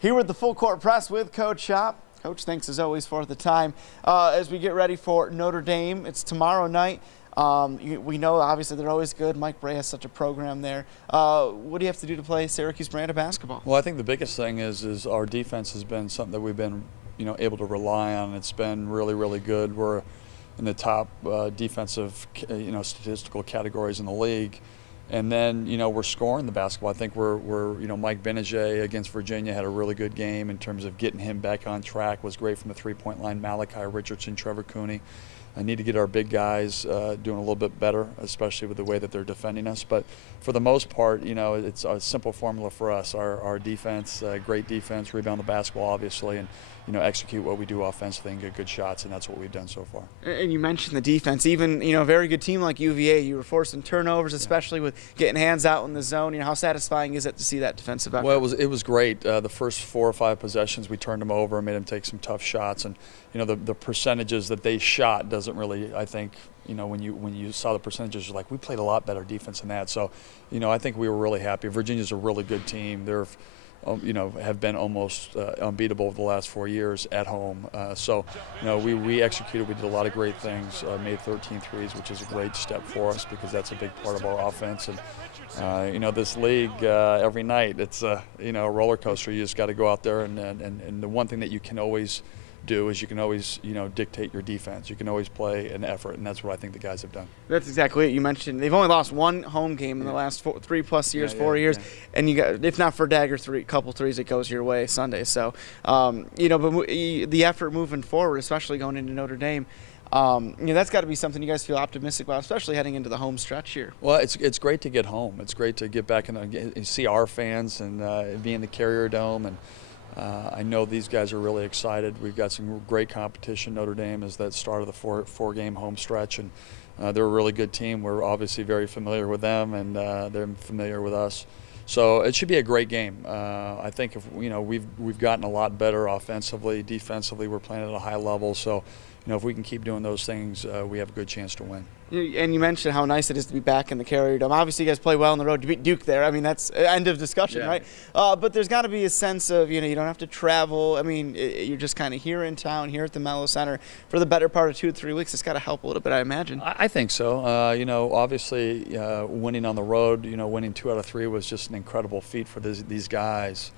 Here with the Full Court Press with Coach Hop. Coach, thanks as always for the time. As we get ready for Notre Dame, it's tomorrow night. We know obviously they're always good. Mike Bray has such a program there. What do you have to do to play Syracuse brand of basketball? Well, I think the biggest thing is our defense has been something that we've been able to rely on. It's been really, really good. We're in the top defensive statistical categories in the league. And then, we're scoring the basketball. I think we're Mike Benajay against Virginia had a really good game in terms of getting him back on track. Was great from the three-point line. Malachi Richardson, Trevor Cooney. I need to get our big guys doing a little bit better, especially with the way that they're defending us. But for the most part, it's a simple formula for us. Our defense, great defense, rebound the basketball, obviously, and execute what we do offensively and get good shots, and that's what we've done so far. And you mentioned the defense. Even a very good team like UVA, you were forcing turnovers, especially with getting hands out in the zone. How satisfying is it to see that defensive effort? Well, it was great. The first 4 or 5 possessions, we turned them over and made them take some tough shots, and the percentages that they shot doesn't really, I think, when you saw the percentages, you're like, we played a lot better defense than that. So, I think we were really happy. Virginia's a really good team. They're have been almost unbeatable over the last 4 years at home. We executed. We did a lot of great things, made 13 threes, which is a great step for us because that's a big part of our offense. And, this league, every night, it's a roller coaster. You just got to go out there, and the one thing that you can always do is you can always dictate your defense. You can always play an effort, and that's what I think the guys have done. That's exactly it. You mentioned they've only lost 1 home game in the last 3+ years, 4 years, and you got, if not for dagger couple threes, it goes your way Sunday. So but the effort moving forward, especially going into Notre Dame, that's got to be something you guys feel optimistic about, especially heading into the home stretch here. Well, it's great to get home. It's great to get back and see our fans and be in the Carrier Dome. And I know these guys are really excited. We've got some great competition. Notre Dame is that start of the four-game home stretch, and they're a really good team. We're obviously very familiar with them, and they're familiar with us. So it should be a great game. I think if we've gotten a lot better offensively, defensively. We're playing at a high level. So if we can keep doing those things, we have a good chance to win. And you mentioned how nice it is to be back in the Carrier Dome. Obviously, you guys play well on the road to beat Duke there. I mean, that's end of discussion, right? But there's got to be a sense of, you don't have to travel. I mean, you're just kind of here in town, here at the Mello Center for the better part of 2 to 3 weeks. It's got to help a little bit, I imagine. I think so. Obviously, winning on the road, winning 2 out of 3 was just an incredible feat for these guys.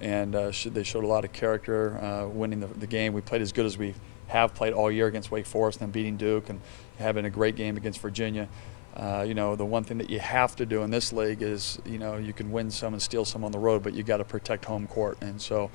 And they showed a lot of character winning the game. We played as good as we have played all year against Wake Forest, and then beating Duke and having a great game against Virginia. The one thing that you have to do in this league is, you can win some and steal some on the road, but you got to protect home court. And so,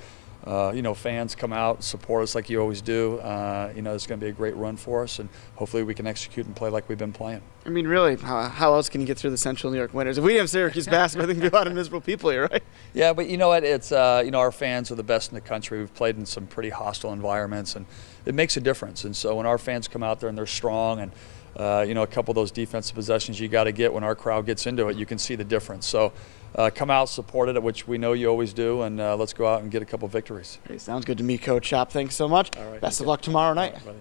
fans come out, support us like you always do. It's going to be a great run for us, and hopefully we can execute and play like we've been playing. I mean, really, how else can you get through the Central New York winters? If we didn't have Syracuse basketball, I think there'd be a lot of miserable people here, right? Yeah, but you know what? It's our fans are the best in the country. We've played in some pretty hostile environments, and it makes a difference. And so when our fans come out there and they're strong, and a couple of those defensive possessions you got to get when our crowd gets into it, you can see the difference. So come out, support it, which we know you always do, and let's go out and get a couple victories. Hey, sounds good to me, Coach Hop. Thanks so much. All right, Best of luck tomorrow night. All right, buddy.